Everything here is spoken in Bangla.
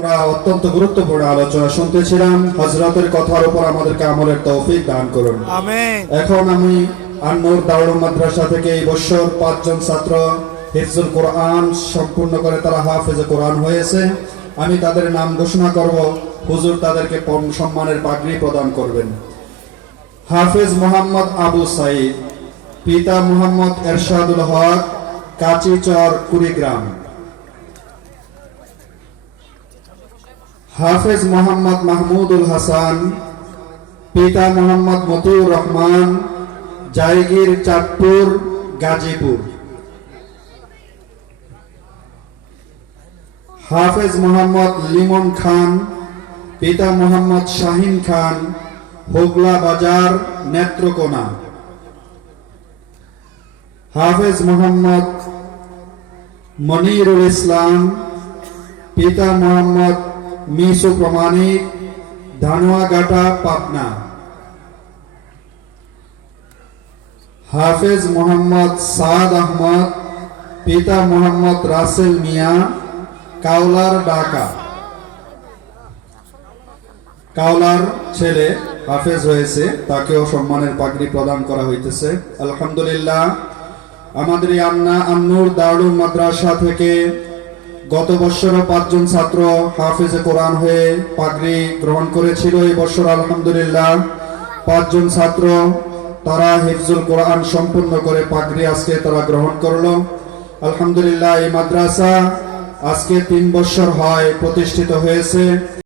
আমরা অত্যন্ত গুরুত্বপূর্ণ আলোচনা শুনতেছিলাম। হজরতের কথার উপর আমাদেরকে আমলের তৌফিক দান করুন। এখন আমি আন্নুর দারুল মাদ্রাসা থেকে এই বছর পাঁচজন ছাত্র হিফজুল কোরআন সম্পূর্ণ করে তারা হাফেজে কোরআন হয়েছে। আমি তাদের নাম ঘোষণা করব। হুজুর তাদেরকে সম্মানের পাগড়ি প্রদান করবেন। হাফেজ মোহাম্মদ আবু সাইদ পিতা মোহাম্মদ এরশাদুল হক কাচিচর কুড়িগ্রাম। হাফেজ মোহাম্মদ মাহমুদুল হাসান, পিতা মোহাম্মদ মতিউর রহমান, জায়গির চাঁদপুর, গাজীপুর। হাফেজ মোহাম্মদ লিমন খান, পিতা মোহাম্মদ শাহিন খান, হোগলা বাজার, নেত্রকোনা। হাফেজ মোহাম্মদ মনিরুল ইসলাম, পিতা মোহাম্মদ মিসু প্রমাণিক ধানুয়াঘাটা পাবনা হাফেজ মোহাম্মদ সাদ আহমদ, পিতা মোহাম্মদ রাসেল মিয়া, কাওলার ঢাকা কাওলার ছেলে হাফেজ হয়েছে, তাকেও সম্মানের পাগড়ি প্রদান করা হইতেছে। আলহামদুলিল্লাহ, আমাদের আন্না আন্নুর দারুল মাদ্রাসা থেকে গত বছরও পাঁচজন ছাত্র হাফেজে কোরআন হয়ে পাগড়ি গ্রহণ করেছিল, এই বছর আলহামদুলিল্লাহ পাঁচজন ছাত্র তারা হিফজুল কোরআন সম্পূর্ণ করে পাগড়ি আজকে তারা গ্রহণ করল। আলহামদুলিল্লাহ, এই মাদ্রাসা আজকে তিন বছর হয় প্রতিষ্ঠিত হয়েছে।